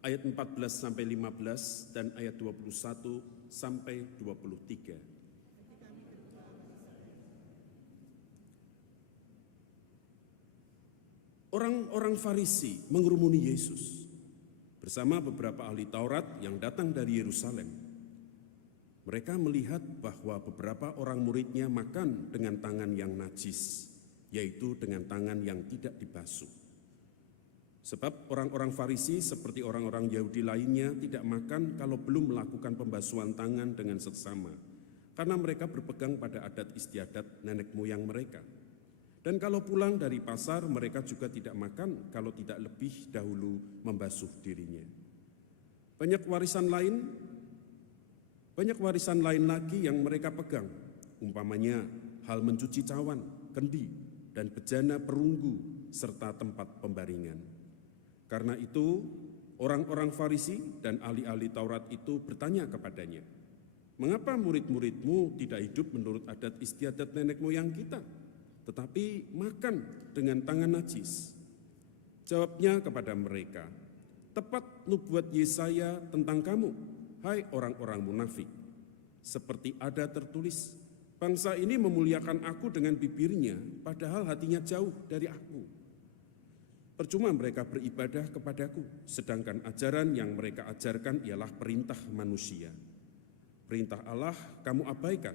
ayat 14 sampai 15 dan ayat 21 sampai 23. Orang-orang Farisi mengerumuni Yesus bersama beberapa ahli Taurat yang datang dari Yerusalem. Mereka melihat bahwa beberapa orang muridnya makan dengan tangan yang najis, yaitu dengan tangan yang tidak dibasuh. Sebab orang-orang Farisi seperti orang-orang Yahudi lainnya tidak makan kalau belum melakukan pembasuhan tangan dengan seksama, karena mereka berpegang pada adat istiadat nenek moyang mereka. Dan kalau pulang dari pasar, mereka juga tidak makan kalau tidak lebih dahulu membasuh dirinya. Banyak warisan lain lagi yang mereka pegang, umpamanya hal mencuci cawan, kendi, dan bejana perunggu, serta tempat pembaringan. Karena itu, orang-orang Farisi dan ahli-ahli Taurat itu bertanya kepadanya, "Mengapa murid-muridmu tidak hidup menurut adat istiadat nenek moyang kita, tetapi makan dengan tangan najis?" Jawabnya kepada mereka, "Tepat nubuat Yesaya tentang kamu, hai orang-orang munafik. Seperti ada tertulis, bangsa ini memuliakan aku dengan bibirnya, padahal hatinya jauh dari aku. Percuma mereka beribadah kepadaku, sedangkan ajaran yang mereka ajarkan ialah perintah manusia. Perintah Allah kamu abaikan,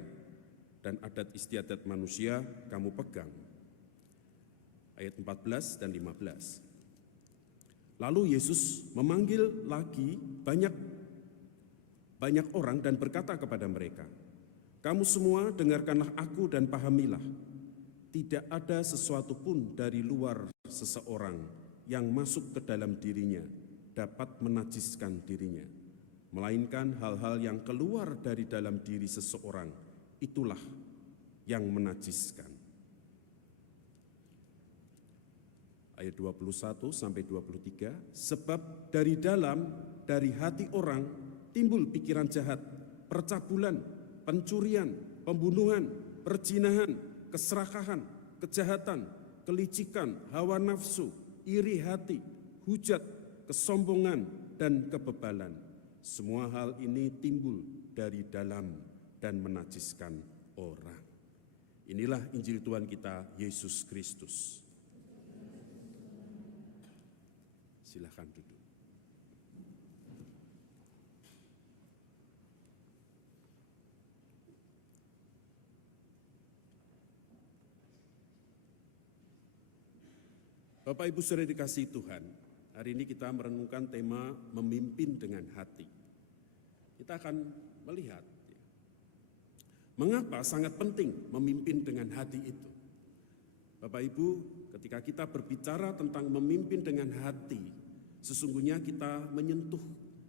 dan adat istiadat manusia kamu pegang." Ayat 14 dan 15. Lalu Yesus memanggil lagi banyak orang dan berkata kepada mereka, "Kamu semua dengarkanlah aku dan pahamilah. Tidak ada sesuatu pun dari luar seseorang yang masuk ke dalam dirinya dapat menajiskan dirinya, melainkan hal-hal yang keluar dari dalam diri seseorang, itulah yang menajiskan." Ayat 21 sampai 23, "Sebab dari hati orang timbul pikiran jahat, percabulan, pencurian, pembunuhan, perzinahan, keserakahan, kejahatan, kelicikan, hawa nafsu, iri hati, hujat, kesombongan, dan kebebalan. Semua hal ini timbul dari dalam dan menajiskan orang." Inilah Injil Tuhan kita, Yesus Kristus. Silakan duduk. Bapak Ibu saudara dikasihi Tuhan, hari ini kita merenungkan tema memimpin dengan hati. Kita akan melihat mengapa sangat penting memimpin dengan hati itu. Bapak Ibu, ketika kita berbicara tentang memimpin dengan hati, sesungguhnya kita menyentuh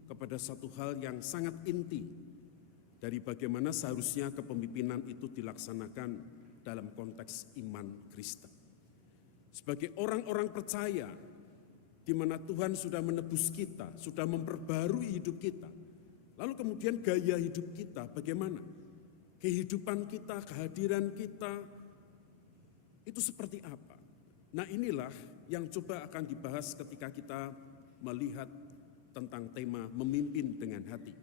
kepada satu hal yang sangat inti dari bagaimana seharusnya kepemimpinan itu dilaksanakan dalam konteks iman Kristen. Sebagai orang-orang percaya, di mana Tuhan sudah menebus kita, sudah memperbarui hidup kita. Lalu kemudian gaya hidup kita bagaimana? Kehidupan kita, kehadiran kita, itu seperti apa? Nah, inilah yang coba akan dibahas ketika kita melihat tentang tema memimpin dengan hati.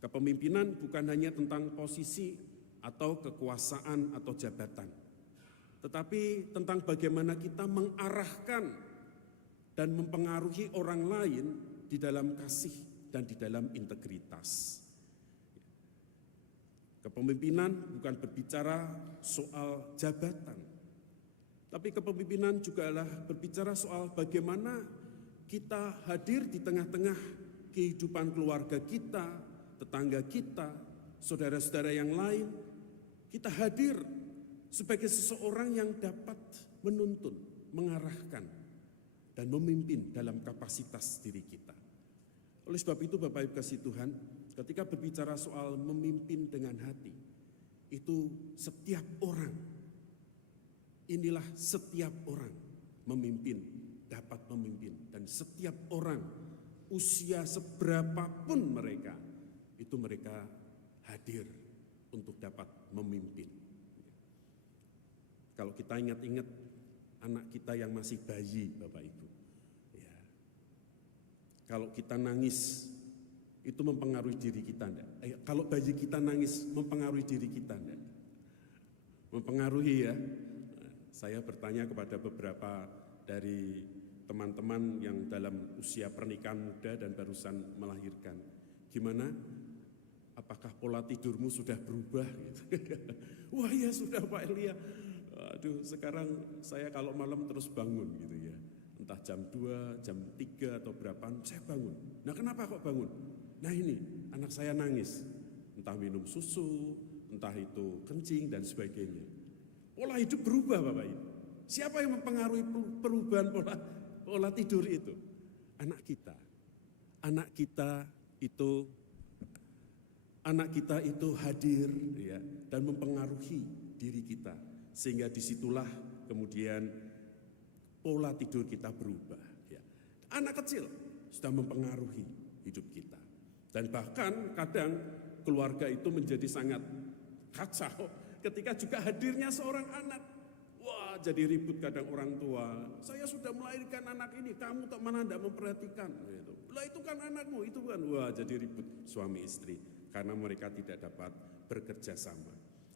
Kepemimpinan bukan hanya tentang posisi atau kekuasaan atau jabatan, tetapi tentang bagaimana kita mengarahkan dan mempengaruhi orang lain di dalam kasih dan di dalam integritas. Kepemimpinan bukan berbicara soal jabatan, tapi kepemimpinan juga adalah berbicara soal bagaimana kita hadir di tengah-tengah kehidupan keluarga kita, tetangga kita, saudara-saudara yang lain. Kita hadir sebagai seseorang yang dapat menuntun, mengarahkan, dan memimpin dalam kapasitas diri kita. Oleh sebab itu Bapak Ibu kasih Tuhan, ketika berbicara soal memimpin dengan hati, itu setiap orang, inilah setiap orang memimpin, dapat memimpin. Dan setiap orang, usia seberapapun mereka, itu mereka hadir untuk dapat memimpin. Kalau kita ingat-ingat anak kita yang masih bayi, Bapak Ibu, ya, Kalau kita nangis, itu mempengaruhi diri kita enggak? Kalau bayi kita nangis, mempengaruhi diri kita enggak? Mempengaruhi ya. Saya bertanya kepada beberapa dari teman-teman yang dalam usia pernikahan muda dan barusan melahirkan. Gimana? Apakah pola tidurmu sudah berubah? Wah ya sudah Pak Elia. Aduh sekarang saya kalau malam terus bangun gitu ya. Entah jam 2, jam 3 atau berapaan saya bangun. Nah kenapa kok bangun? Nah ini anak saya nangis. Entah minum susu, entah itu kencing dan sebagainya. Pola hidup berubah Bapak Ibu. Siapa yang mempengaruhi perubahan pola tidur itu? Anak kita. Anak kita itu hadir ya, dan mempengaruhi diri kita. Sehingga disitulah kemudian pola tidur kita berubah. Ya. Anak kecil sudah mempengaruhi hidup kita. Dan bahkan kadang keluarga itu menjadi sangat kacau ketika juga hadirnya seorang anak. Wah jadi ribut kadang orang tua. Saya sudah melahirkan anak ini, kamu tak mana tidak memperhatikan. Gitu. Lah itu kan anakmu, itu kan. Wah jadi ribut suami istri. Karena mereka tidak dapat bekerja sama.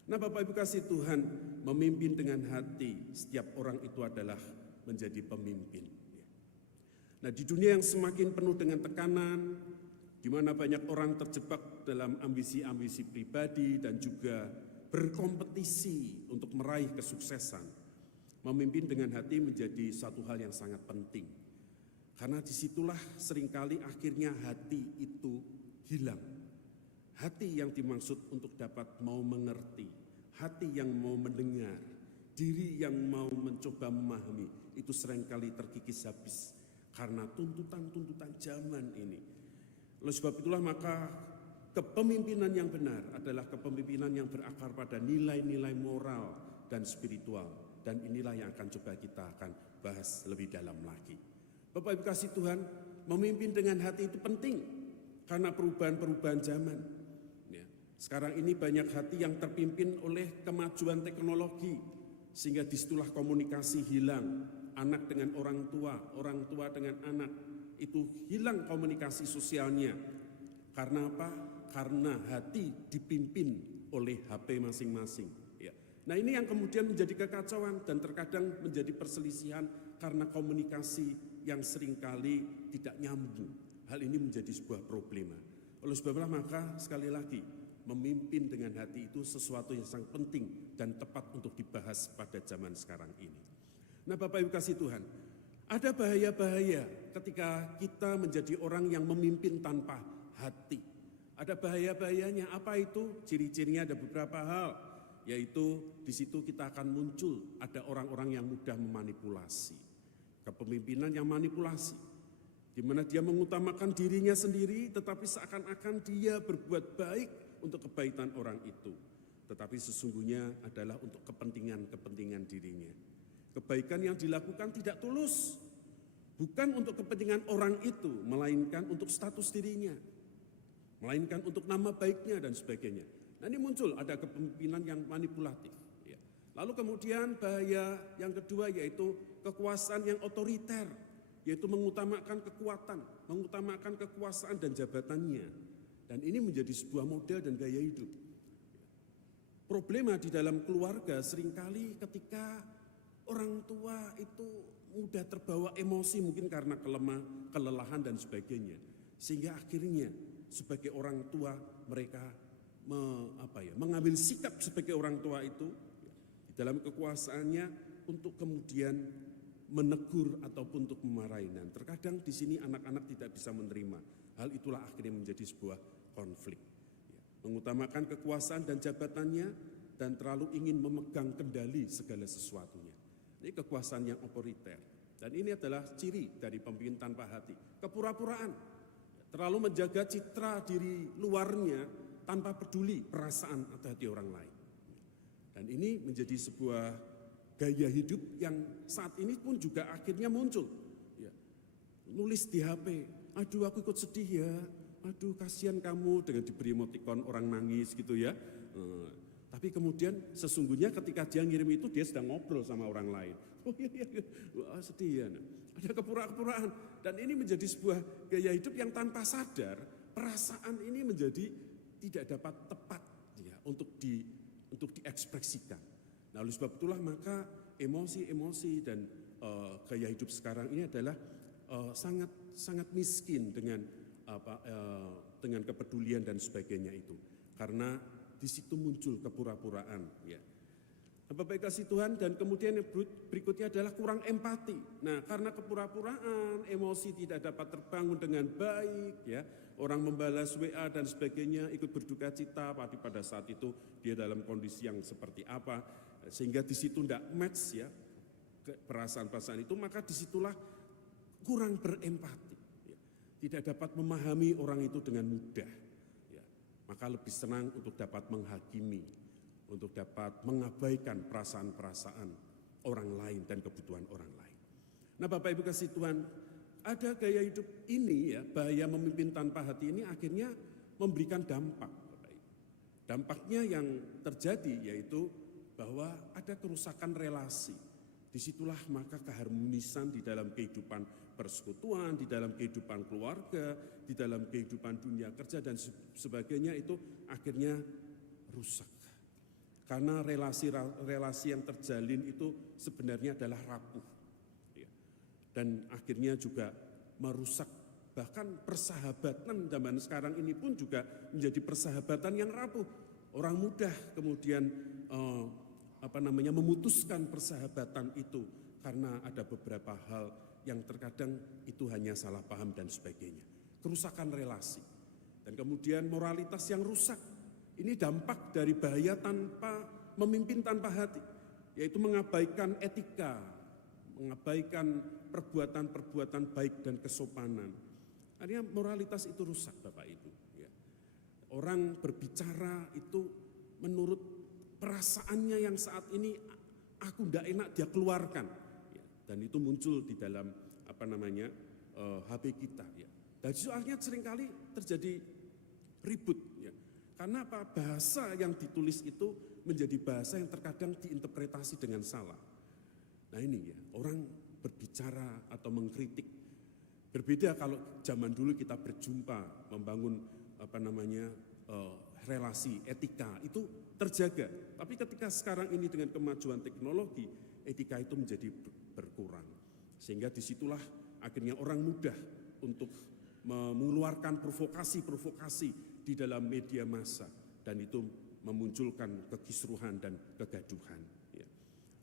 Nah Bapak Ibu kasih Tuhan, memimpin dengan hati, setiap orang itu adalah menjadi pemimpin. Nah di dunia yang semakin penuh dengan tekanan, di mana banyak orang terjebak dalam ambisi-ambisi pribadi dan juga berkompetisi untuk meraih kesuksesan, memimpin dengan hati menjadi satu hal yang sangat penting. Karena disitulah seringkali akhirnya hati itu hilang. Hati yang dimaksud untuk dapat mau mengerti, hati yang mau mendengar, diri yang mau mencoba memahami, itu seringkali terkikis habis karena tuntutan-tuntutan zaman ini. Oleh sebab itulah maka kepemimpinan yang benar adalah kepemimpinan yang berakar pada nilai-nilai moral dan spiritual. Dan inilah yang akan coba kita akan bahas lebih dalam lagi. Bapak Ibu kasih Tuhan, memimpin dengan hati itu penting karena perubahan-perubahan zaman. Sekarang ini banyak hati yang terpimpin oleh kemajuan teknologi, sehingga disitulah komunikasi hilang, anak dengan orang tua dengan anak, itu hilang komunikasi sosialnya. Karena apa? Karena hati dipimpin oleh HP masing-masing. Ya. Nah ini yang kemudian menjadi kekacauan dan terkadang menjadi perselisihan karena komunikasi yang seringkali tidak nyambung. Hal ini menjadi sebuah problema. Oleh sebab itulah maka sekali lagi, memimpin dengan hati itu sesuatu yang sangat penting dan tepat untuk dibahas pada zaman sekarang ini. Nah Bapak Ibu kasih Tuhan, ada bahaya-bahaya ketika kita menjadi orang yang memimpin tanpa hati. Ada bahaya-bahayanya, apa itu? Ciri-cirinya ada beberapa hal, yaitu di situ kita akan muncul ada orang-orang yang mudah memanipulasi. Kepemimpinan yang manipulasi, di mana dia mengutamakan dirinya sendiri tetapi seakan-akan dia berbuat baik untuk kebaikan orang itu, tetapi sesungguhnya adalah untuk kepentingan-kepentingan dirinya. Kebaikan yang dilakukan tidak tulus, bukan untuk kepentingan orang itu, melainkan untuk status dirinya, melainkan untuk nama baiknya dan sebagainya. Nah ini muncul ada kepemimpinan yang manipulatif. Ya. Lalu kemudian bahaya yang kedua yaitu kekuasaan yang otoriter, yaitu mengutamakan kekuatan, mengutamakan kekuasaan dan jabatannya. Dan ini menjadi sebuah model dan gaya hidup. Problema di dalam keluarga seringkali ketika orang tua itu mudah terbawa emosi mungkin karena kelelahan dan sebagainya. Sehingga akhirnya sebagai orang tua mereka mengambil sikap sebagai orang tua itu di dalam kekuasaannya untuk kemudian menegur ataupun untuk memarahi. Dan terkadang di sini anak-anak tidak bisa menerima. Hal itulah akhirnya menjadi sebuah konflik. Mengutamakan kekuasaan dan jabatannya dan terlalu ingin memegang kendali segala sesuatunya. Ini kekuasaan yang otoriter. Dan ini adalah ciri dari pemimpin tanpa hati. Kepura-puraan. Terlalu menjaga citra diri luarnya tanpa peduli perasaan atau hati orang lain. Dan ini menjadi sebuah gaya hidup yang saat ini pun juga akhirnya muncul. Ya. Nulis di HP, aduh aku ikut sedih ya, aduh kasihan kamu, dengan diberi emotikon orang nangis gitu ya. Tapi kemudian sesungguhnya ketika dia ngirim itu dia sedang ngobrol sama orang lain. Oh iya, wah, sedih ya. ada kepura-puraan. Dan ini menjadi sebuah gaya hidup yang tanpa sadar, perasaan ini menjadi tidak dapat tepat ya, untuk diekspresikan. Nah, oleh sebab itulah maka emosi-emosi dan gaya hidup sekarang ini adalah sangat miskin dengan dengan kepedulian dan sebagainya itu. Karena di situ muncul kepura-puraan ya. Bapak kasih Tuhan, dan kemudian yang berikutnya adalah kurang empati. Nah, karena kepura-puraan, emosi tidak dapat terbangun dengan baik ya. Orang membalas WA dan sebagainya, ikut berduka cita, tapi pada saat itu dia dalam kondisi yang seperti apa, sehingga di situ tidak match ya perasaan-perasaan itu, maka disitulah kurang berempati. Ya. Tidak dapat memahami orang itu dengan mudah. Ya. Maka lebih senang untuk dapat menghakimi, untuk dapat mengabaikan perasaan-perasaan orang lain dan kebutuhan orang lain. Nah, Bapak Ibu kasih Tuhan, ada gaya hidup ini ya, bahaya memimpin tanpa hati ini akhirnya memberikan dampak. Bapak Ibu. Dampaknya yang terjadi yaitu bahwa ada kerusakan relasi. Disitulah maka keharmonisan di dalam kehidupan persekutuan, di dalam kehidupan keluarga, di dalam kehidupan dunia kerja dan sebagainya itu akhirnya rusak. Karena relasi yang terjalin itu sebenarnya adalah rapuh. Dan akhirnya juga merusak, bahkan persahabatan zaman sekarang ini pun juga menjadi persahabatan yang rapuh. Orang mudah kemudian memutuskan persahabatan itu karena ada beberapa hal yang terkadang itu hanya salah paham dan sebagainya. Kerusakan relasi. Dan kemudian moralitas yang rusak. Ini dampak dari bahaya memimpin tanpa hati, yaitu mengabaikan etika, mengabaikan perbuatan-perbuatan baik dan kesopanan. Artinya moralitas itu rusak, Bapak Ibu. Ya. Orang berbicara itu menurut perasaannya yang saat ini aku tidak enak dia keluarkan. Ya. Dan itu muncul di dalam HP kita. Ya. Dan itu akhirnya seringkali terjadi ribut. Ya. Karena apa? Bahasa yang ditulis itu menjadi bahasa yang terkadang diinterpretasi dengan salah. Nah ini ya, orang berbicara atau mengkritik. Berbeda kalau zaman dulu kita berjumpa, membangun relasi, etika, itu terjaga. Tapi ketika sekarang ini dengan kemajuan teknologi, etika itu menjadi berkurang. Sehingga disitulah akhirnya orang mudah untuk mengeluarkan provokasi-provokasi di dalam media massa. Dan itu memunculkan kekisruhan dan kegaduhan. Ya.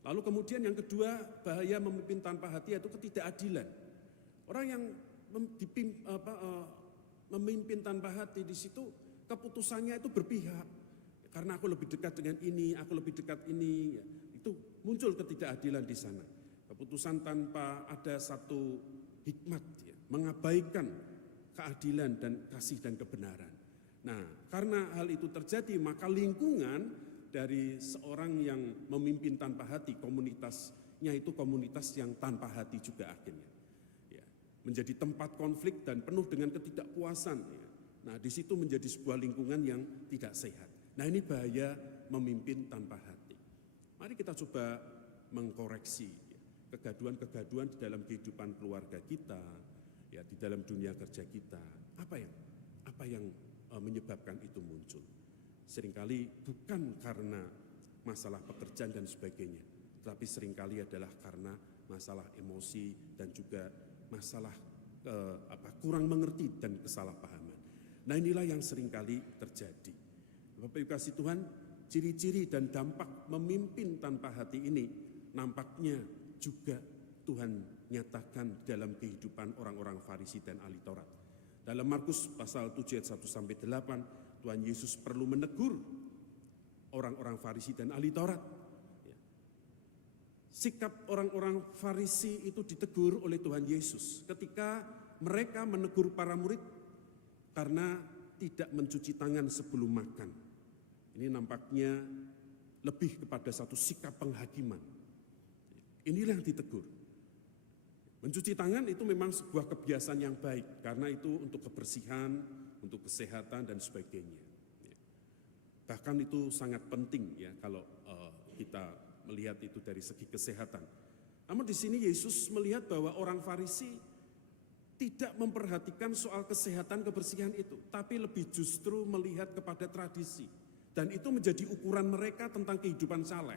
Lalu kemudian yang kedua, bahaya memimpin tanpa hati yaitu ketidakadilan. Orang yang memimpin tanpa hati di situ keputusannya itu berpihak. Karena aku lebih dekat dengan ini, aku lebih dekat ini. Ya. Itu muncul ketidakadilan di sana. Keputusan tanpa ada satu hikmat, ya, mengabaikan keadilan dan kasih dan kebenaran. Nah, karena hal itu terjadi, maka lingkungan dari seorang yang memimpin tanpa hati, komunitasnya itu komunitas yang tanpa hati juga akhirnya. Ya, menjadi tempat konflik dan penuh dengan ketidakpuasan. Ya. Nah, di situ menjadi sebuah lingkungan yang tidak sehat. Nah, ini bahaya memimpin tanpa hati. Mari kita coba mengkoreksi ya, kegaduhan-kegaduhan di dalam kehidupan keluarga kita, ya, di dalam dunia kerja kita. Apa yang menyebabkan itu muncul? Seringkali bukan karena masalah pekerjaan dan sebagainya, tapi seringkali adalah karena masalah emosi dan juga masalah kurang mengerti dan kesalahpahaman. Nah, inilah yang seringkali terjadi. Bapak Ibu kasih Tuhan, ciri-ciri dan dampak memimpin tanpa hati ini nampaknya juga Tuhan nyatakan dalam kehidupan orang-orang Farisi dan ahli Taurat. Dalam Markus pasal 7 ayat 1-8, Tuhan Yesus perlu menegur orang-orang Farisi dan ahli Taurat. Sikap orang-orang Farisi itu ditegur oleh Tuhan Yesus ketika mereka menegur para murid karena tidak mencuci tangan sebelum makan. Ini nampaknya lebih kepada satu sikap penghakiman. Inilah yang ditegur. Mencuci tangan itu memang sebuah kebiasaan yang baik, karena itu untuk kebersihan, untuk kesehatan dan sebagainya. Bahkan itu sangat penting ya kalau kita melihat itu dari segi kesehatan. Namun di sini Yesus melihat bahwa orang Farisi tidak memperhatikan soal kesehatan kebersihan itu, tapi lebih justru melihat kepada tradisi. Dan itu menjadi ukuran mereka tentang kehidupan saleh.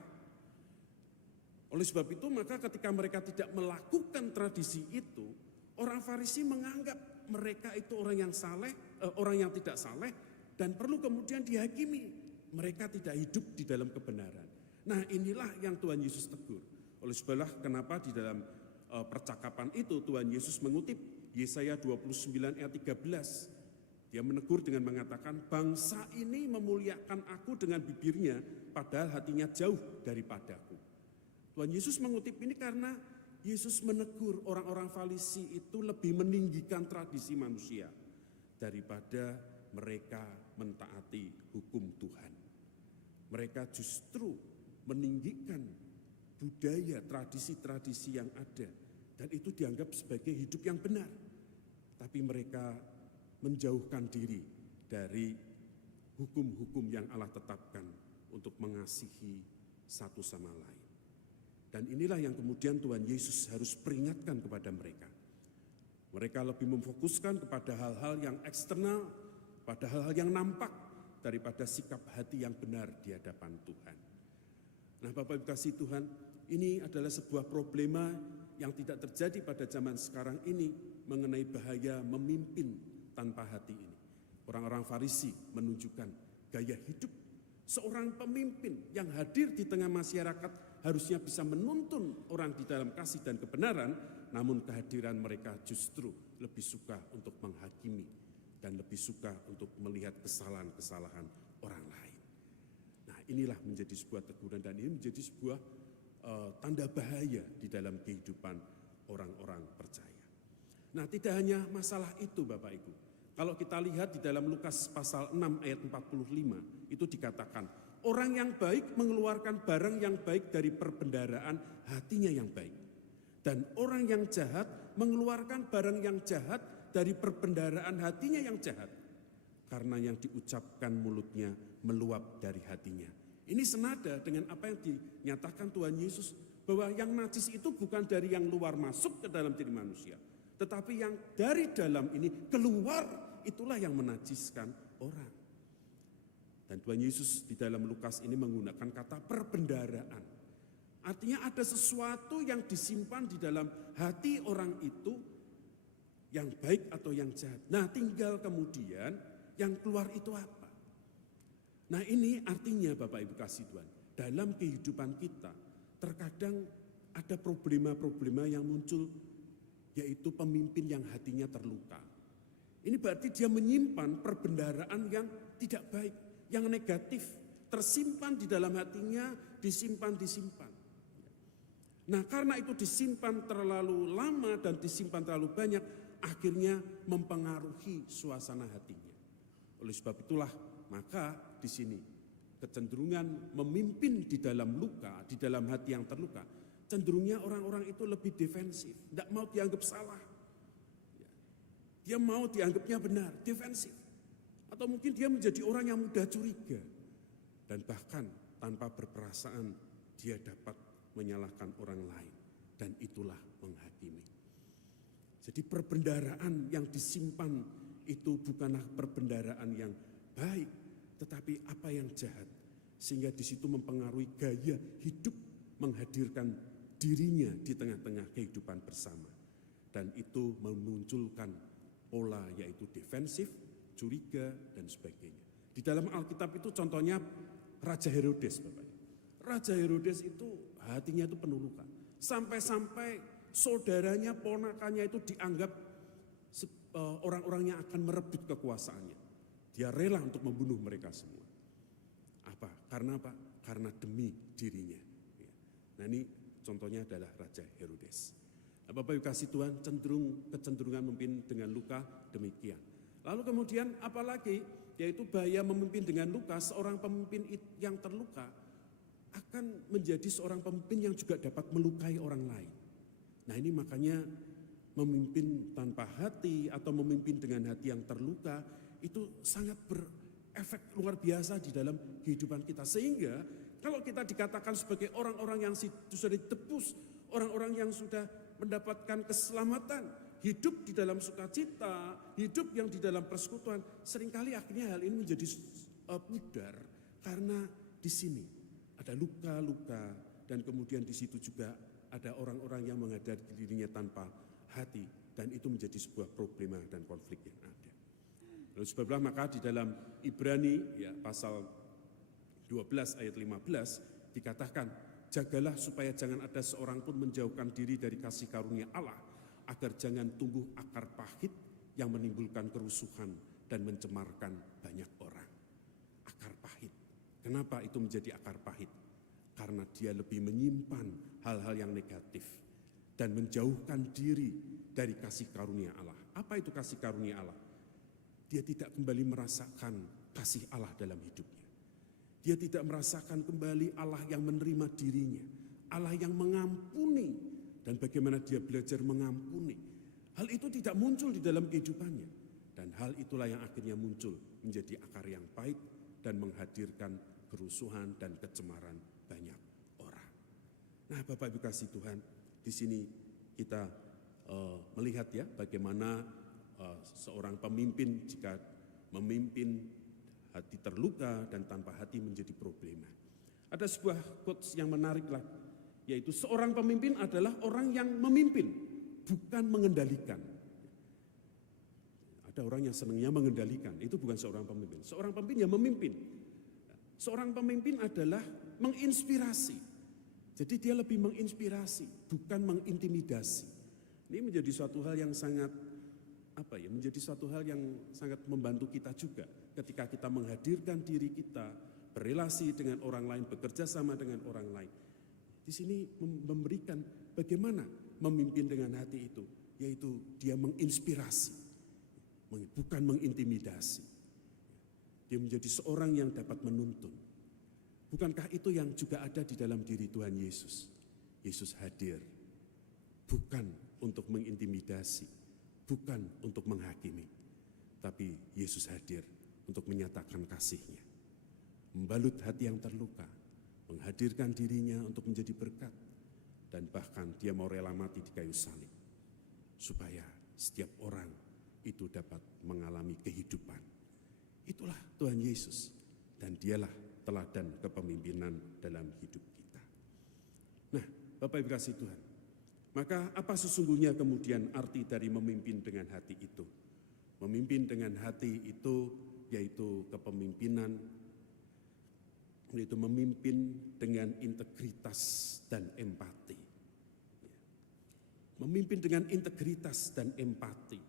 Oleh sebab itu maka ketika mereka tidak melakukan tradisi itu, orang Farisi menganggap mereka itu orang yang saleh, orang yang tidak saleh, dan perlu kemudian dihakimi. Mereka tidak hidup di dalam kebenaran. Nah inilah yang Tuhan Yesus tegur. Oleh sebab itulah kenapa di dalam percakapan itu Tuhan Yesus mengutip Yesaya 29 ayat 13. Dia menegur dengan mengatakan, bangsa ini memuliakan aku dengan bibirnya, padahal hatinya jauh daripadaku. Tuhan Yesus mengutip ini karena Yesus menegur orang-orang Farisi itu lebih meninggikan tradisi manusia daripada mereka mentaati hukum Tuhan. Mereka justru meninggikan budaya, tradisi-tradisi yang ada, dan itu dianggap sebagai hidup yang benar. Tapi mereka menjauhkan diri dari hukum-hukum yang Allah tetapkan untuk mengasihi satu sama lain. Dan inilah yang kemudian Tuhan Yesus harus peringatkan kepada mereka. Mereka lebih memfokuskan kepada hal-hal yang eksternal, pada hal-hal yang nampak, daripada sikap hati yang benar di hadapan Tuhan. Nah Bapak Ibu kasih Tuhan, ini adalah sebuah problema yang tidak terjadi pada zaman sekarang ini mengenai bahaya memimpin tanpa hati ini. Orang-orang Farisi menunjukkan gaya hidup seorang pemimpin yang hadir di tengah masyarakat harusnya bisa menuntun orang di dalam kasih dan kebenaran, namun kehadiran mereka justru lebih suka untuk menghakimi dan lebih suka untuk melihat kesalahan-kesalahan orang lain. Nah inilah menjadi sebuah teguran dan ini menjadi sebuah tanda bahaya di dalam kehidupan orang-orang percaya. Nah tidak hanya masalah itu Bapak Ibu. Kalau kita lihat di dalam Lukas pasal 6 ayat 45 itu dikatakan, orang yang baik mengeluarkan barang yang baik dari perbendaharaan hatinya yang baik. Dan orang yang jahat mengeluarkan barang yang jahat dari perbendaharaan hatinya yang jahat. Karena yang diucapkan mulutnya meluap dari hatinya. Ini senada dengan apa yang dinyatakan Tuhan Yesus, bahwa yang najis itu bukan dari yang luar masuk ke dalam diri manusia, tetapi yang dari dalam ini keluar, itulah yang menajiskan orang. Dan Tuhan Yesus di dalam Lukas ini menggunakan kata perbendaharaan. Artinya ada sesuatu yang disimpan di dalam hati orang itu, yang baik atau yang jahat. Nah tinggal kemudian yang keluar itu apa? Nah ini artinya Bapak Ibu kasih Tuhan, dalam kehidupan kita terkadang ada problema-problema yang muncul, yaitu pemimpin yang hatinya terluka. Ini berarti dia menyimpan perbendaharaan yang tidak baik, yang negatif, tersimpan di dalam hatinya, disimpan. Nah karena itu disimpan terlalu lama dan disimpan terlalu banyak, akhirnya mempengaruhi suasana hatinya. Oleh sebab itulah maka di sini kecenderungan memimpin di dalam luka, di dalam hati yang terluka, cenderungnya orang-orang itu lebih defensif, tidak mau dianggap salah. Dia mau dianggapnya benar, defensif. Atau mungkin dia menjadi orang yang mudah curiga. Dan bahkan tanpa berperasaan dia dapat menyalahkan orang lain. Dan itulah menghakimi. Jadi perbendaharaan yang disimpan itu bukanlah perbendaharaan yang baik, tetapi apa yang jahat. Sehingga di situ mempengaruhi gaya hidup, menghadirkan dirinya di tengah-tengah kehidupan bersama. Dan itu memunculkan pola yaitu defensif, curiga, dan sebagainya. Di dalam Alkitab itu contohnya Raja Herodes, Bapak. Raja Herodes itu hatinya itu penuh luka. Sampai-sampai saudaranya, ponakannya itu dianggap orang-orang yang akan merebut kekuasaannya. Dia rela untuk membunuh mereka semua. Apa? Karena apa? Karena demi dirinya. Nah ini contohnya adalah Raja Herodes. Nah, Bapak Ibu kasih Tuhan, kecenderungan memimpin dengan luka demikian. Lalu kemudian apalagi, yaitu bahaya memimpin dengan luka. Seorang pemimpin yang terluka akan menjadi seorang pemimpin yang juga dapat melukai orang lain. Nah ini makanya memimpin tanpa hati atau memimpin dengan hati yang terluka itu sangat berefek luar biasa di dalam kehidupan kita. Sehingga kalau kita dikatakan sebagai orang-orang yang sudah ditebus orang-orang yang sudah mendapatkan keselamatan, hidup di dalam sukacita, hidup yang di dalam persekutuan. Seringkali akhirnya hal ini menjadi pudar karena di sini ada luka-luka dan kemudian di situ juga ada orang-orang yang menghadapi dirinya tanpa hati dan itu menjadi sebuah problema dan konflik yang ada. Lalu sebablah maka di dalam Ibrani ya, pasal 12 ayat 15 dikatakan, jagalah supaya jangan ada seorang pun menjauhkan diri dari kasih karunia Allah, agar jangan tumbuh akar pahit yang menimbulkan kerusuhan dan mencemarkan banyak orang. Akar pahit. Kenapa itu menjadi akar pahit? Karena dia lebih menyimpan hal-hal yang negatif dan menjauhkan diri dari kasih karunia Allah. Apa itu kasih karunia Allah? Dia tidak kembali merasakan kasih Allah dalam hidupnya. Dia tidak merasakan kembali Allah yang menerima dirinya, Allah yang mengampuni, dan bagaimana dia belajar mengampuni. Hal itu tidak muncul di dalam kehidupannya, dan hal itulah yang akhirnya muncul menjadi akar yang pahit dan menghadirkan kerusuhan dan kecemaran banyak orang. Nah, Bapak Ibu kasih Tuhan, di sini kita melihat ya bagaimana seorang pemimpin jika memimpin hati terluka dan tanpa hati menjadi problema. Ada sebuah quotes yang menarik lah, yaitu seorang pemimpin adalah orang yang memimpin, bukan mengendalikan. Ada orang yang senangnya mengendalikan, itu bukan seorang pemimpin. Seorang pemimpin yang memimpin. Seorang pemimpin adalah menginspirasi. Jadi dia lebih menginspirasi, bukan mengintimidasi. Ini menjadi suatu hal yang sangat menjadi suatu hal yang sangat membantu kita juga ketika kita menghadirkan diri kita, berelasi dengan orang lain, bekerja sama dengan orang lain. Di sini memberikan bagaimana memimpin dengan hati itu, yaitu dia menginspirasi, bukan mengintimidasi. Dia menjadi seorang yang dapat menuntun. Bukankah itu yang juga ada di dalam diri Tuhan Yesus? Yesus hadir bukan untuk mengintimidasi, bukan untuk menghakimi, tapi Yesus hadir untuk menyatakan kasih-Nya, membalut hati yang terluka, menghadirkan dirinya untuk menjadi berkat, dan bahkan dia mau rela mati di kayu salib, supaya setiap orang itu dapat mengalami kehidupan. Itulah Tuhan Yesus, dan dialah teladan kepemimpinan dalam hidup kita. Nah, Bapak Ibu kasih Tuhan, maka apa sesungguhnya kemudian arti dari memimpin dengan hati itu? Memimpin dengan hati itu yaitu kepemimpinan, yaitu memimpin dengan integritas dan empati. Memimpin dengan integritas dan empati.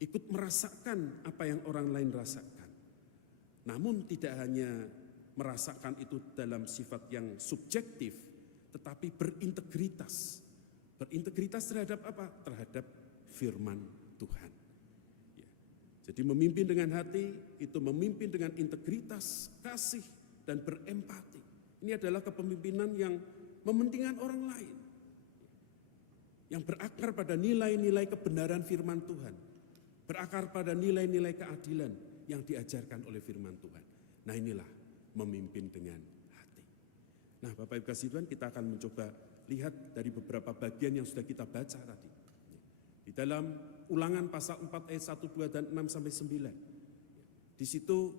Ikut merasakan apa yang orang lain rasakan. Namun tidak hanya merasakan itu dalam sifat yang subjektif, tetapi berintegritas. Berintegritas terhadap apa? Terhadap firman Tuhan. Ya. Jadi memimpin dengan hati itu memimpin dengan integritas, kasih, dan berempati. Ini adalah kepemimpinan yang mementingkan orang lain. Yang berakar pada nilai-nilai kebenaran firman Tuhan. Berakar pada nilai-nilai keadilan yang diajarkan oleh firman Tuhan. Nah, inilah memimpin dengan hati. Nah, Bapak Ibu kasih Tuhan, kita akan mencoba lihat dari beberapa bagian yang sudah kita baca tadi. Di dalam Ulangan pasal 4 ayat 1, 2, dan 6 sampai 9. Di situ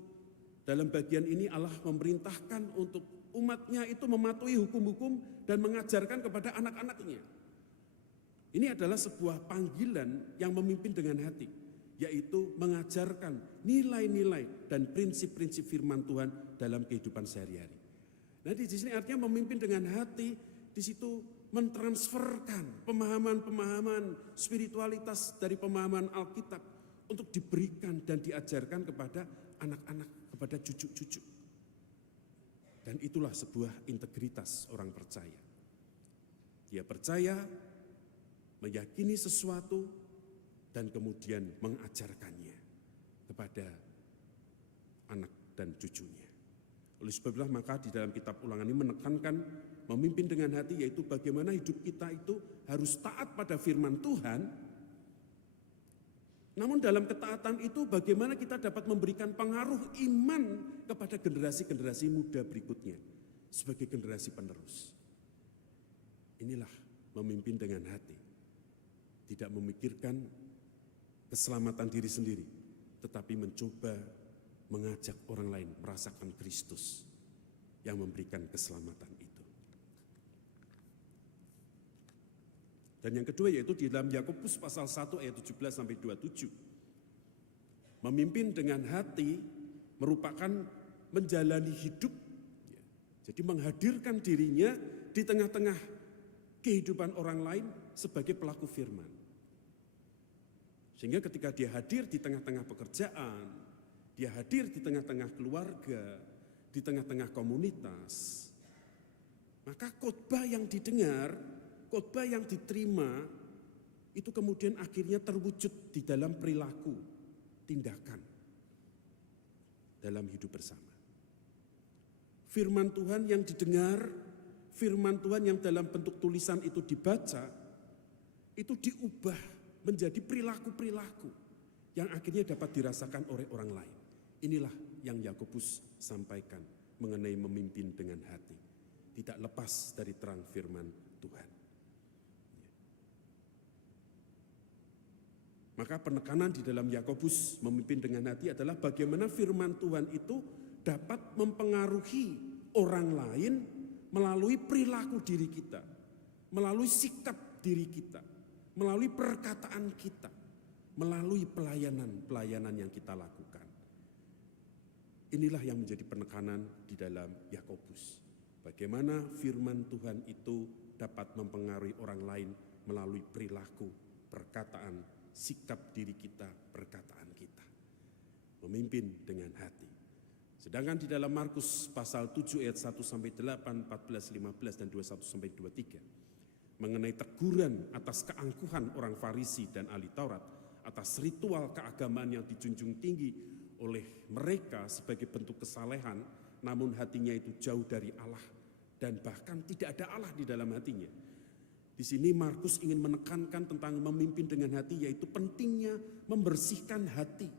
dalam bagian ini Allah memerintahkan untuk umatnya itu mematuhi hukum-hukum dan mengajarkan kepada anak-anaknya. Ini adalah sebuah panggilan yang memimpin dengan hati, yaitu mengajarkan nilai-nilai dan prinsip-prinsip firman Tuhan dalam kehidupan sehari-hari. Nah, di sini artinya memimpin dengan hati, di situ mentransferkan pemahaman-pemahaman spiritualitas dari pemahaman Alkitab untuk diberikan dan diajarkan kepada anak-anak, kepada cucu-cucu. Dan itulah sebuah integritas orang percaya. Dia percaya, meyakini sesuatu, dan kemudian mengajarkannya kepada anak dan cucunya. Oleh sebab itulah maka di dalam kitab Ulangan ini menekankan memimpin dengan hati, yaitu bagaimana hidup kita itu harus taat pada firman Tuhan. Namun dalam ketaatan itu bagaimana kita dapat memberikan pengaruh iman kepada generasi-generasi muda berikutnya sebagai generasi penerus. Inilah memimpin dengan hati. Tidak memikirkan keselamatan diri sendiri, tetapi mencoba mengajak orang lain merasakan Kristus yang memberikan keselamatan itu. Dan yang kedua yaitu di dalam Yakobus pasal 1 ayat 17 sampai 27. Memimpin dengan hati merupakan menjalani hidup. Jadi menghadirkan dirinya di tengah-tengah kehidupan orang lain sebagai pelaku firman. Sehingga ketika dia hadir di tengah-tengah pekerjaan, dia hadir di tengah-tengah keluarga, di tengah-tengah komunitas, maka khotbah yang didengar, khotbah yang diterima, itu kemudian akhirnya terwujud di dalam perilaku, tindakan, dalam hidup bersama. Firman Tuhan yang didengar, firman Tuhan yang dalam bentuk tulisan itu dibaca, itu diubah menjadi perilaku-perilaku yang akhirnya dapat dirasakan oleh orang lain. Inilah yang Yakobus sampaikan mengenai memimpin dengan hati. Tidak lepas dari terang firman Tuhan. Maka penekanan di dalam Yakobus memimpin dengan hati adalah bagaimana firman Tuhan itu dapat mempengaruhi orang lain melalui perilaku diri kita, melalui sikap diri kita, melalui perkataan kita, melalui pelayanan yang kita lakukan. Inilah yang menjadi penekanan di dalam Yakobus. Bagaimana firman Tuhan itu dapat mempengaruhi orang lain melalui perilaku, perkataan, sikap diri kita, perkataan kita. Memimpin dengan hati. Sedangkan di dalam Markus pasal 7 ayat 1 sampai 8, 14, 15 dan 21 sampai 23 mengenai teguran atas keangkuhan orang Farisi dan ahli Taurat atas ritual keagamaan yang dijunjung tinggi oleh mereka sebagai bentuk kesalehan, namun hatinya itu jauh dari Allah dan bahkan tidak ada Allah di dalam hatinya. Di sini Markus ingin menekankan tentang memimpin dengan hati, yaitu pentingnya membersihkan hati.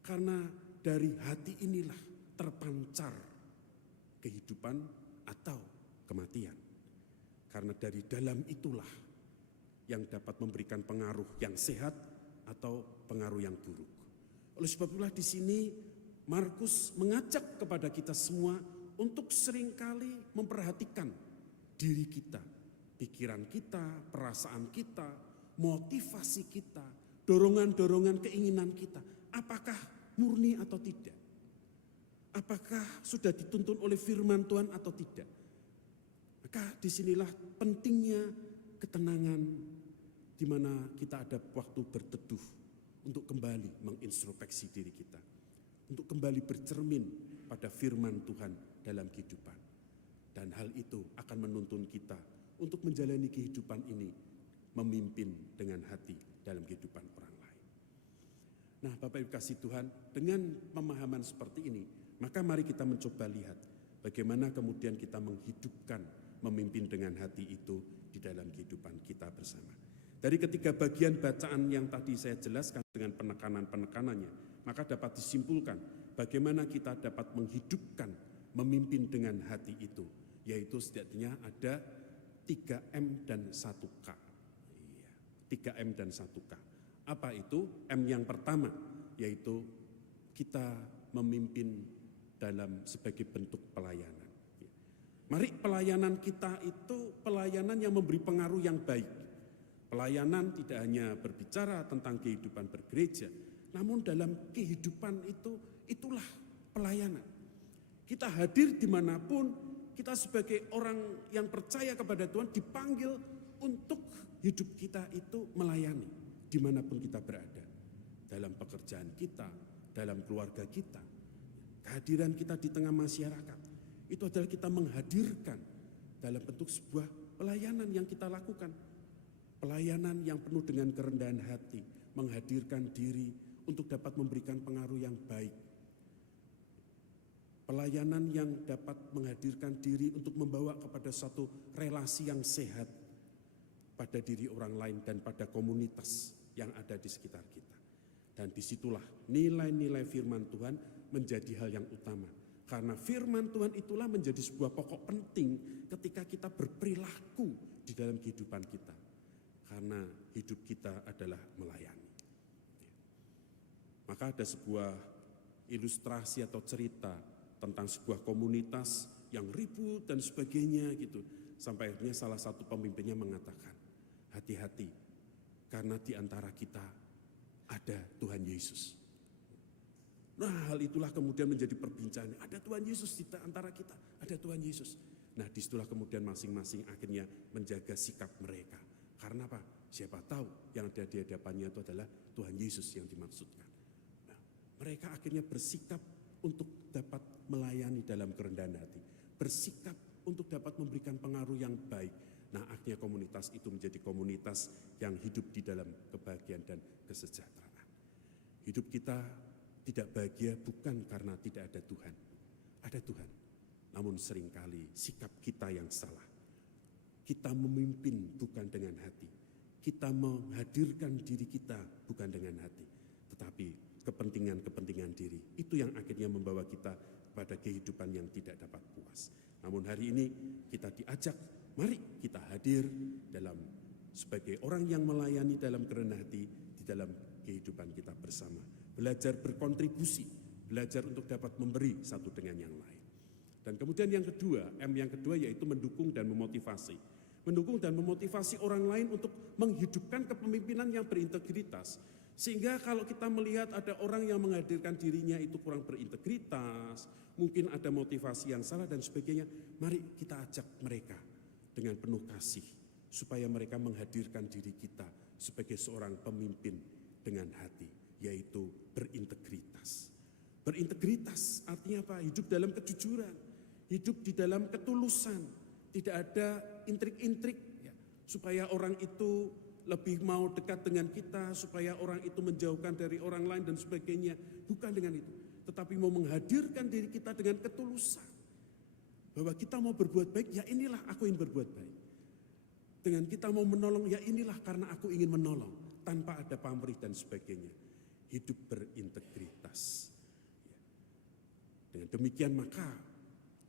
Karena dari hati inilah terpancar kehidupan atau kematian. Karena dari dalam itulah yang dapat memberikan pengaruh yang sehat atau pengaruh yang buruk. Oleh sebab itulah di sini Markus mengajak kepada kita semua untuk seringkali memperhatikan diri kita, pikiran kita, perasaan kita, motivasi kita, dorongan-dorongan keinginan kita. Apakah murni atau tidak? Apakah sudah dituntun oleh firman Tuhan atau tidak? Maka disinilah pentingnya ketenangan di mana kita ada waktu berteduh untuk kembali mengintrospeksi diri kita, untuk kembali bercermin pada firman Tuhan dalam kehidupan. Dan hal itu akan menuntun kita untuk menjalani kehidupan ini, memimpin dengan hati dalam kehidupan orang lain. Nah, Bapak Ibu kasih Tuhan, dengan pemahaman seperti ini, maka mari kita mencoba lihat bagaimana kemudian kita menghidupkan memimpin dengan hati itu di dalam kehidupan kita bersama. Dari ketiga bagian bacaan yang tadi saya jelaskan dengan penekanan-penekanannya, maka dapat disimpulkan bagaimana kita dapat menghidupkan memimpin dengan hati itu, yaitu setidaknya ada 3M dan 1K. 3M dan 1K. Apa itu? M yang pertama, yaitu kita memimpin dalam sebagai bentuk pelayanan. Mari pelayanan kita itu pelayanan yang memberi pengaruh yang baik. Pelayanan tidak hanya berbicara tentang kehidupan bergereja, namun dalam kehidupan itu, itulah pelayanan. Kita hadir dimanapun, kita sebagai orang yang percaya kepada Tuhan dipanggil untuk hidup kita itu melayani dimanapun kita berada. Dalam pekerjaan kita, dalam keluarga kita, kehadiran kita di tengah masyarakat, itu adalah kita menghadirkan dalam bentuk sebuah pelayanan yang kita lakukan. Pelayanan yang penuh dengan kerendahan hati, menghadirkan diri untuk dapat memberikan pengaruh yang baik. Pelayanan yang dapat menghadirkan diri untuk membawa kepada satu relasi yang sehat pada diri orang lain dan pada komunitas yang ada di sekitar kita. Dan disitulah nilai-nilai firman Tuhan menjadi hal yang utama. Karena firman Tuhan itulah menjadi sebuah pokok penting ketika kita berperilaku di dalam kehidupan kita. Karena hidup kita adalah melayani. Maka ada sebuah ilustrasi atau cerita tentang sebuah komunitas yang ribut dan sebagainya gitu. Sampai akhirnya salah satu pemimpinnya mengatakan, hati-hati karena di antara kita ada Tuhan Yesus. Nah, hal itulah kemudian menjadi perbincangan. Ada Tuhan Yesus di antara kita, ada Tuhan Yesus. Nah, disitulah kemudian masing-masing akhirnya menjaga sikap mereka. Karena apa? Siapa tahu yang ada di hadapannya itu adalah Tuhan Yesus yang dimaksudkan. Nah, mereka akhirnya bersikap untuk dapat melayani dalam kerendahan hati. Bersikap untuk dapat memberikan pengaruh yang baik. Nah, akhirnya komunitas itu menjadi komunitas yang hidup di dalam kebahagiaan dan kesejahteraan. Hidup kita tidak bahagia bukan karena tidak ada Tuhan. Ada Tuhan, namun seringkali sikap kita yang salah. Kita memimpin bukan dengan hati. Kita menghadirkan diri kita bukan dengan hati. Tetapi kepentingan-kepentingan diri. Itu yang akhirnya membawa kita pada kehidupan yang tidak dapat puas. Namun hari ini kita diajak, mari kita hadir dalam sebagai orang yang melayani dalam kerendahan hati di dalam kehidupan kita bersama. Belajar berkontribusi, belajar untuk dapat memberi satu dengan yang lain. Dan kemudian yang kedua, M yang kedua yaitu mendukung dan memotivasi. Mendukung dan memotivasi orang lain untuk menghidupkan kepemimpinan yang berintegritas. Sehingga kalau kita melihat ada orang yang menghadirkan dirinya itu kurang berintegritas, mungkin ada motivasi yang salah dan sebagainya, mari kita ajak mereka dengan penuh kasih. Supaya mereka menghadirkan diri kita sebagai seorang pemimpin dengan hati. Yaitu berintegritas. Berintegritas artinya apa? Hidup dalam kejujuran, hidup di dalam ketulusan, tidak ada intrik-intrik ya, supaya orang itu lebih mau dekat dengan kita, supaya orang itu menjauhkan dari orang lain dan sebagainya. Bukan dengan itu, tetapi mau menghadirkan diri kita dengan ketulusan. Bahwa kita mau berbuat baik, ya inilah aku ingin berbuat baik. Dengan kita mau menolong, ya inilah karena aku ingin menolong, tanpa ada pamrih dan sebagainya. Hidup berintegritas. Dengan demikian maka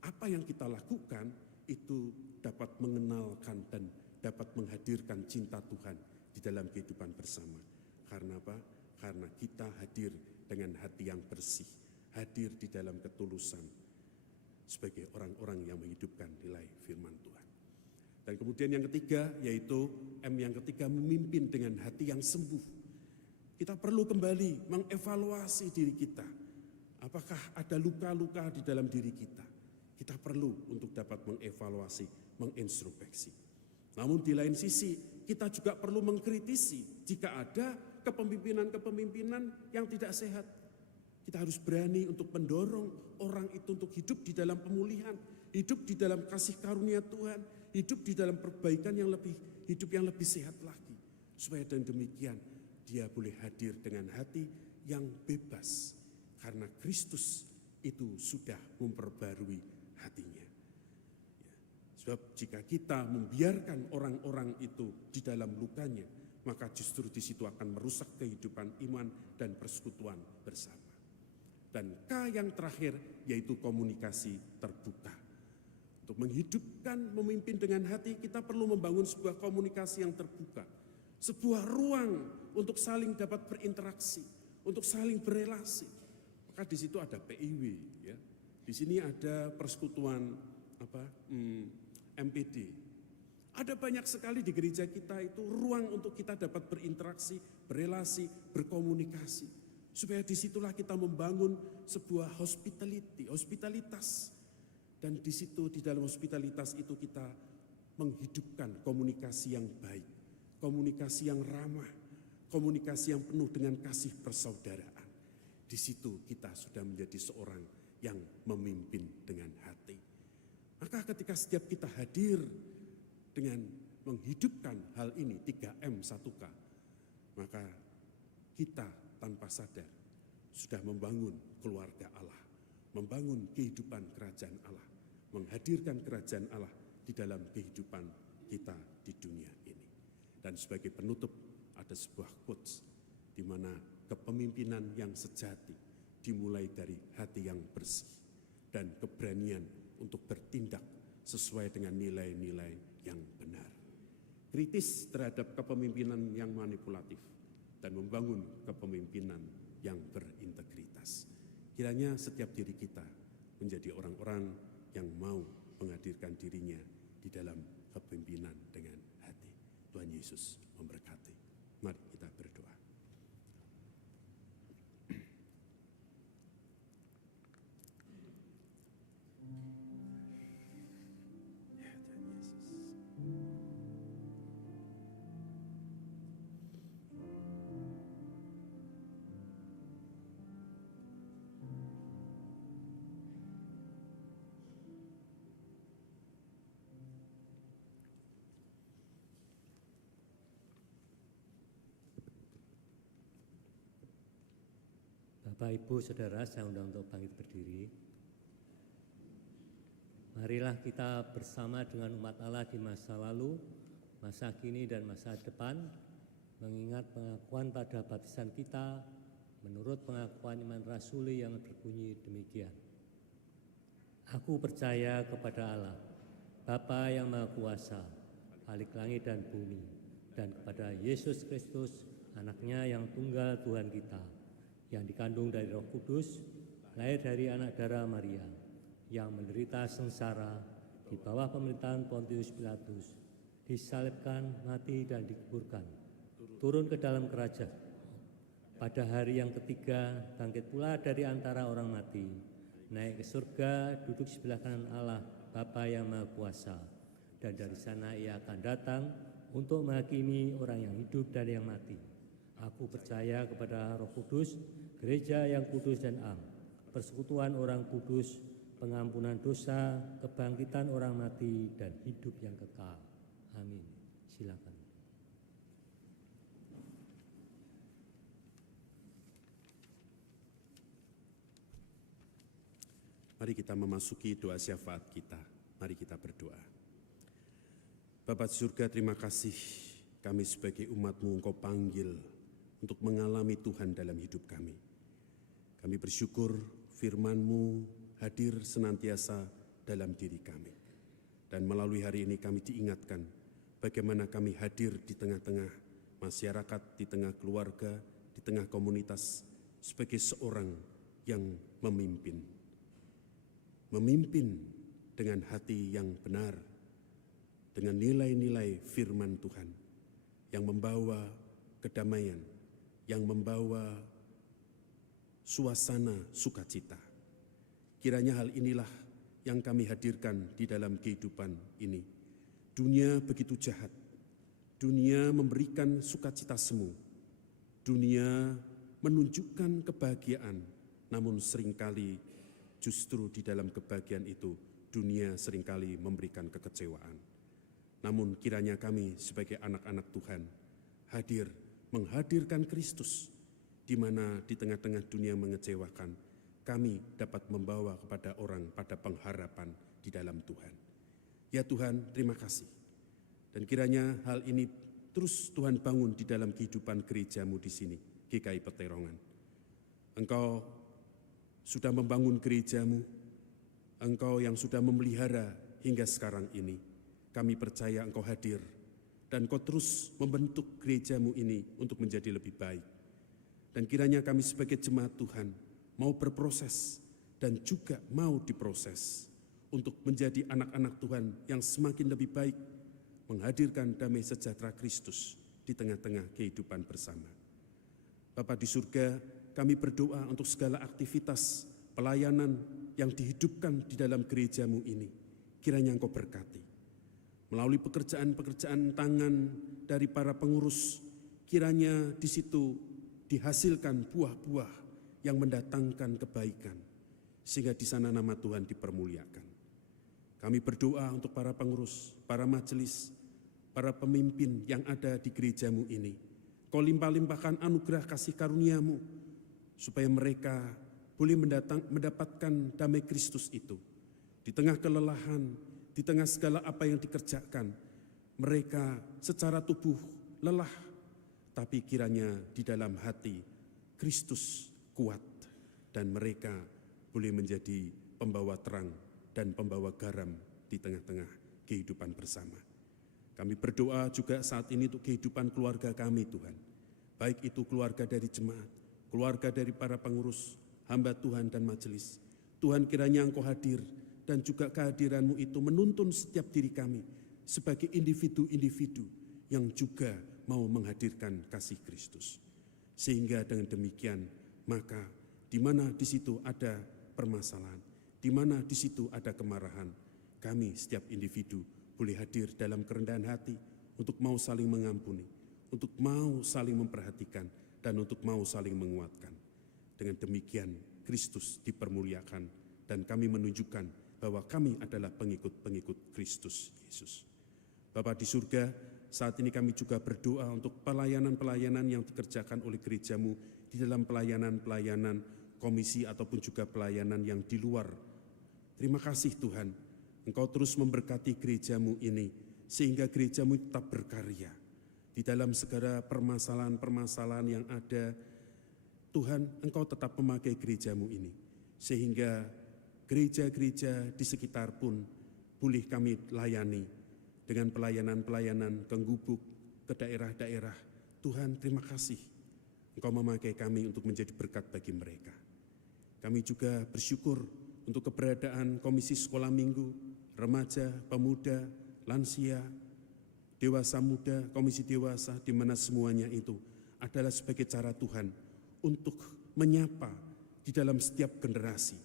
apa yang kita lakukan itu dapat mengenalkan dan dapat menghadirkan cinta Tuhan di dalam kehidupan bersama. Karena apa? Karena kita hadir dengan hati yang bersih, hadir di dalam ketulusan sebagai orang-orang yang menghidupkan nilai firman Tuhan. Dan kemudian yang ketiga yaitu M yang ketiga, memimpin dengan hati yang sembuh. Kita perlu kembali mengevaluasi diri kita. Apakah ada luka-luka di dalam diri kita? Kita perlu untuk dapat mengevaluasi, mengintrospeksi. Namun di lain sisi, kita juga perlu mengkritisi jika ada kepemimpinan-kepemimpinan yang tidak sehat. Kita harus berani untuk mendorong orang itu untuk hidup di dalam pemulihan, hidup di dalam kasih karunia Tuhan, hidup di dalam perbaikan yang lebih, hidup yang lebih sehat lagi. Supaya dengan demikian, dia boleh hadir dengan hati yang bebas karena Kristus itu sudah memperbarui hatinya. Sebab jika kita membiarkan orang-orang itu di dalam lukanya, maka justru di situ akan merusak kehidupan iman dan persekutuan bersama. Dan K yang terakhir yaitu komunikasi terbuka. Untuk menghidupkan, memimpin dengan hati, kita perlu membangun sebuah komunikasi yang terbuka. Sebuah ruang untuk saling dapat berinteraksi, untuk saling berelasi. Maka di situ ada PIW, ya. Di sini ada persekutuan MPD. Ada banyak sekali di gereja kita itu ruang untuk kita dapat berinteraksi, berelasi, berkomunikasi. Supaya disitulah kita membangun sebuah hospitalitas. Dan di situ di dalam hospitalitas itu kita menghidupkan komunikasi yang baik. Komunikasi yang ramah, komunikasi yang penuh dengan kasih persaudaraan. Di situ kita sudah menjadi seorang yang memimpin dengan hati. Maka ketika setiap kita hadir dengan menghidupkan hal ini 3M 1K, maka kita tanpa sadar sudah membangun keluarga Allah, membangun kehidupan kerajaan Allah, menghadirkan kerajaan Allah di dalam kehidupan kita di dunia ini. Dan sebagai penutup ada sebuah quotes di mana kepemimpinan yang sejati dimulai dari hati yang bersih. dan keberanian untuk bertindak sesuai dengan nilai-nilai yang benar. Kritis terhadap kepemimpinan yang manipulatif dan membangun kepemimpinan yang berintegritas. Kiranya setiap diri kita menjadi orang-orang yang mau menghadirkan dirinya di dalam kepemimpinan dengan hati. Tuhan Yesus memberkati. Mari kita berdoa. Bapak, Ibu, Saudara, saya undang untuk bangkit berdiri. Marilah kita bersama dengan umat Allah di masa lalu, masa kini, dan masa depan, mengingat pengakuan pada baptisan kita menurut pengakuan iman rasuli yang berbunyi demikian. Aku percaya kepada Allah, Bapa yang Maha Kuasa, Khalik langit dan bumi, dan kepada Yesus Kristus, Anaknya yang tunggal Tuhan kita, yang dikandung dari Roh Kudus, lahir dari anak darah Maria, yang menderita sengsara di bawah pemerintahan Pontius Pilatus, disalibkan, mati dan dikuburkan, turun ke dalam kerajaan. Pada hari yang ketiga, bangkit pula dari antara orang mati, naik ke surga, duduk sebelah kanan Allah, Bapa yang Maha Kuasa, dan dari sana ia akan datang untuk menghakimi orang yang hidup dan yang mati. Aku percaya kepada Roh Kudus, gereja yang kudus dan am, persekutuan orang kudus, pengampunan dosa, kebangkitan orang mati, dan hidup yang kekal. Amin. Silakan. Mari kita memasuki doa syafaat kita. Mari kita berdoa. Bapa di surga, terima kasih kami sebagai umat-Mu Engkau panggil untuk mengalami Tuhan dalam hidup kami. Kami bersyukur firman-Mu hadir senantiasa dalam diri kami. Dan melalui hari ini kami diingatkan bagaimana kami hadir di tengah-tengah masyarakat, di tengah keluarga, di tengah komunitas sebagai seorang yang memimpin. Memimpin dengan hati yang benar, dengan nilai-nilai firman Tuhan yang membawa kedamaian, yang membawa suasana sukacita. Kiranya hal inilah yang kami hadirkan di dalam kehidupan ini. Dunia begitu jahat, dunia memberikan sukacita semu, dunia menunjukkan kebahagiaan, namun seringkali justru di dalam kebahagiaan itu dunia seringkali memberikan kekecewaan. Namun kiranya kami sebagai anak-anak Tuhan hadir menghadirkan Kristus, di mana di tengah-tengah dunia mengecewakan, kami dapat membawa kepada orang pada pengharapan di dalam Tuhan. Ya Tuhan, terima kasih. Dan kiranya hal ini terus Tuhan bangun di dalam kehidupan gereja-Mu di sini, GKI Peterongan. Engkau sudah membangun gereja-Mu, Engkau yang sudah memelihara hingga sekarang ini. Kami percaya Engkau hadir, dan Kau terus membentuk gereja-Mu ini untuk menjadi lebih baik. Dan kiranya kami sebagai jemaat Tuhan mau berproses dan juga mau diproses untuk menjadi anak-anak Tuhan yang semakin lebih baik, menghadirkan damai sejahtera Kristus di tengah-tengah kehidupan bersama. Bapa di surga, kami berdoa untuk segala aktivitas pelayanan yang dihidupkan di dalam gereja-Mu ini. Kiranya Engkau berkati. Melalui pekerjaan-pekerjaan tangan dari para pengurus, kiranya di situ dihasilkan buah-buah yang mendatangkan kebaikan, sehingga di sana nama Tuhan dipermuliakan. Kami berdoa untuk para pengurus, para majelis, para pemimpin yang ada di gereja-Mu ini. Kau limpah-limpahkan anugerah kasih karunia-Mu, supaya mereka boleh mendapatkan damai Kristus itu. Di tengah kelelahan, di tengah segala apa yang dikerjakan, mereka secara tubuh lelah, tapi kiranya di dalam hati Kristus kuat dan mereka boleh menjadi pembawa terang dan pembawa garam di tengah-tengah kehidupan bersama. Kami berdoa juga saat ini untuk kehidupan keluarga kami Tuhan. Baik itu keluarga dari jemaat, keluarga dari para pengurus, hamba Tuhan dan majelis. Tuhan kiranya Engkau hadir dan juga kehadiran-Mu itu menuntun setiap diri kami sebagai individu-individu yang juga mau menghadirkan kasih Kristus. Sehingga dengan demikian, maka di mana di situ ada permasalahan, di mana di situ ada kemarahan, kami setiap individu boleh hadir dalam kerendahan hati untuk mau saling mengampuni, untuk mau saling memperhatikan, dan untuk mau saling menguatkan. Dengan demikian, Kristus dipermuliakan dan kami menunjukkan bahwa kami adalah pengikut-pengikut Kristus Yesus. Bapa di surga, saat ini kami juga berdoa untuk pelayanan-pelayanan yang dikerjakan oleh gereja-Mu di dalam pelayanan-pelayanan komisi ataupun juga pelayanan yang di luar. Terima kasih Tuhan, Engkau terus memberkati gereja-Mu ini sehingga gereja-Mu tetap berkarya di dalam segala permasalahan-permasalahan yang ada. Tuhan, Engkau tetap memakai gereja-Mu ini sehingga gereja-gereja di sekitar pun boleh kami layani dengan pelayanan-pelayanan ke Gubuk, ke daerah-daerah. Tuhan, terima kasih Engkau memakai kami untuk menjadi berkat bagi mereka. Kami juga bersyukur untuk keberadaan Komisi Sekolah Minggu, Remaja, Pemuda, Lansia, Dewasa Muda, Komisi Dewasa, di mana semuanya itu adalah sebagai cara Tuhan untuk menyapa di dalam setiap generasi,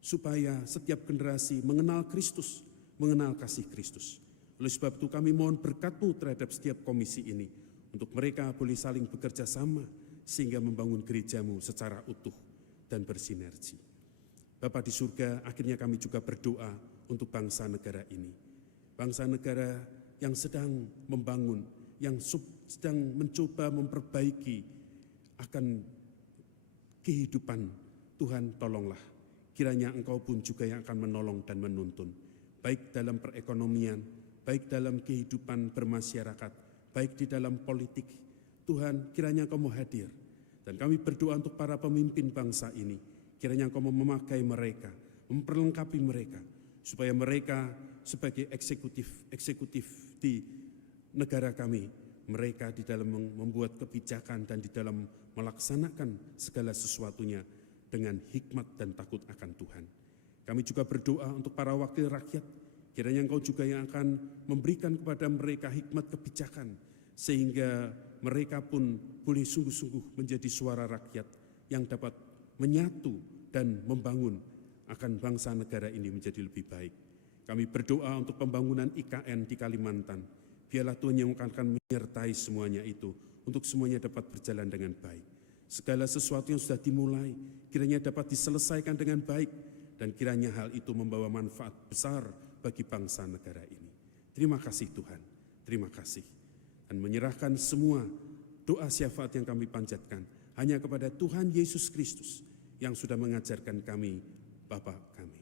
supaya setiap generasi mengenal Kristus, mengenal kasih Kristus. Oleh sebab itu kami mohon berkat-Mu terhadap setiap komisi ini, untuk mereka boleh saling bekerja sama, sehingga membangun gereja-Mu secara utuh dan bersinergi. Bapa di surga, akhirnya kami juga berdoa untuk bangsa negara ini. Bangsa negara yang sedang membangun, yang sedang mencoba memperbaiki akan kehidupan. Tuhan, tolonglah. Kiranya Engkau pun juga yang akan menolong dan menuntun, baik dalam perekonomian, baik dalam kehidupan bermasyarakat, baik di dalam politik. Tuhan, kiranya Engkau mau hadir. Dan kami berdoa untuk para pemimpin bangsa ini, kiranya Engkau mau memakai mereka, memperlengkapi mereka, supaya mereka sebagai eksekutif di negara kami, mereka di dalam membuat kebijakan dan di dalam melaksanakan segala sesuatunya dengan hikmat dan takut akan Tuhan. Kami juga berdoa untuk para wakil rakyat, kiranya Engkau juga yang akan memberikan kepada mereka hikmat kebijakan, sehingga mereka pun boleh sungguh-sungguh menjadi suara rakyat yang dapat menyatu dan membangun akan bangsa negara ini menjadi lebih baik. Kami berdoa untuk pembangunan IKN di Kalimantan. Biarlah Tuhan yang akan menyertai semuanya itu, untuk semuanya dapat berjalan dengan baik. Segala sesuatu yang sudah dimulai, kiranya dapat diselesaikan dengan baik, dan kiranya hal itu membawa manfaat besar bagi bangsa negara ini. Terima kasih Tuhan, terima kasih. Dan menyerahkan semua doa syafaat yang kami panjatkan hanya kepada Tuhan Yesus Kristus yang sudah mengajarkan kami, Bapa kami.